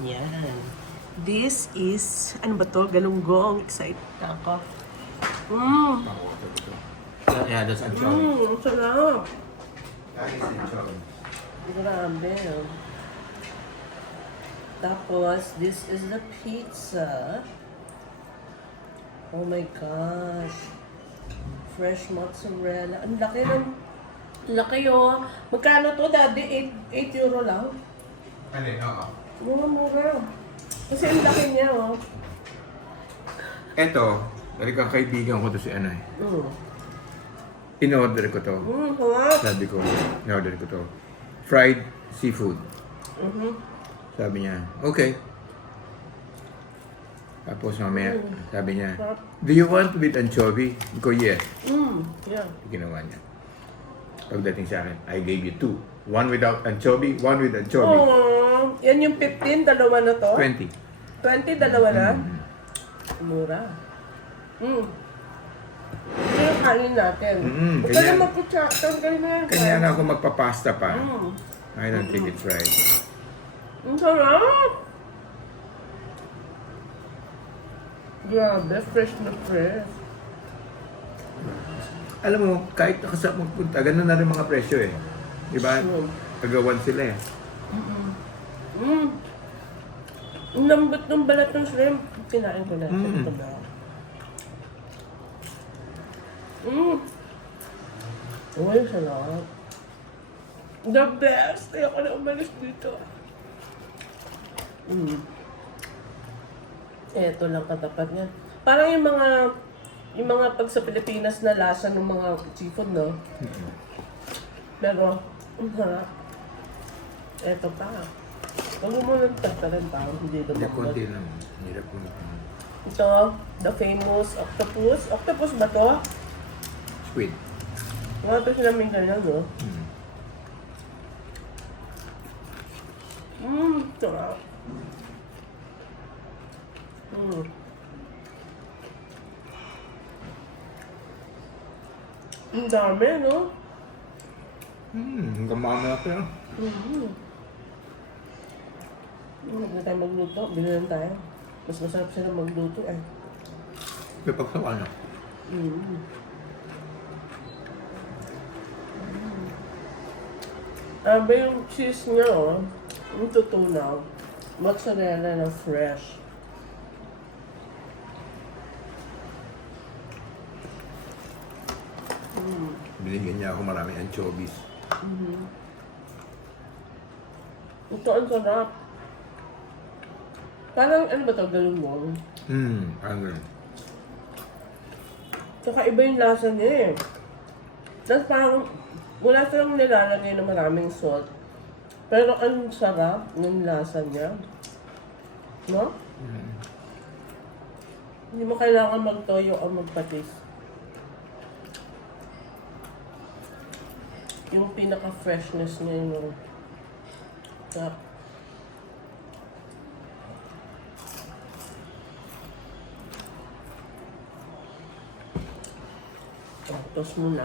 Yan. This is, ano ba to? Galunggong. Excited ako. Yeah, that's anchovy. Ang sarap. That is anchovy. Grabe. Tapos, this is the pizza. Oh my gosh. Fresh mozzarella. Ang laki ng... Laki oh. Magkano to, Daddy? 8 euro lang? Ano yun? Oo. Mura-mura. Kasi ang laki niya oh. Eto, talagang kaibigan ko to si ano eh. In-order ko to. Sarap. Sabi ko, in-order ko to. Fried seafood. Sabi niya, okay. Tapos mamaya, sabi niya, do you want with anchovy? Ko, yes. Yeah. Ginawa niya. Pagdating sa akin, I gave you 2. One without anchovy, one with anchovy. Oh, yan yung 15, dalawa na to? 20. 20, dalawa na? Mura. Ito yung kanin natin. Huwag ka kanya- na magkutsaktan kayo na yan. Kanya nga ako magpapasta pa. I don't think it's right. Ang sarap! Grabe, fresh na fresh. Alam mo, kahit nakasap magpunta, ganun na rin mga presyo eh. Diba? Agawan sila eh. Ang lambot ng balat ng shrimp. Kinain ko na. Ito ba? Uy, sarap. The best! Ayoko na umalis dito. Eto lang katapat niya. Parang yung mga pag sa Pilipinas na lasa ng mga seafood, no? Pero, ang sarap. Eto pa. Huwag mo muna tagtarin pa. Hindi Hindi, naman. konti lang. Hirap ko na. Ito, the famous octopus. Octopus ba to? Squid. Mga ito sila may ganyan, no? Sarap. Ang dami, no? Hanggang mamaya ko yun. Huwag na tayo magluto. Bilhin tayo. Mas masarap sila magluto, eh. May pagsawa na. Abe yung cheese niya, oh. Yung tutunaw. Mozzarella na fresh. Binigyan niya ako maraming anchovies. Ito ang sarap. Parang, ano ba ito? Galunggong. Parang ganun. Tsaka iba yung lasa niya, eh. Tapos parang, wala silang nilalagay na maraming salt. Pero ang sarap ng lasa niya. No? Hindi mo kailangan magtoyo o magpatis. Yung pinaka-freshness niya yung sarap. Tapos muna.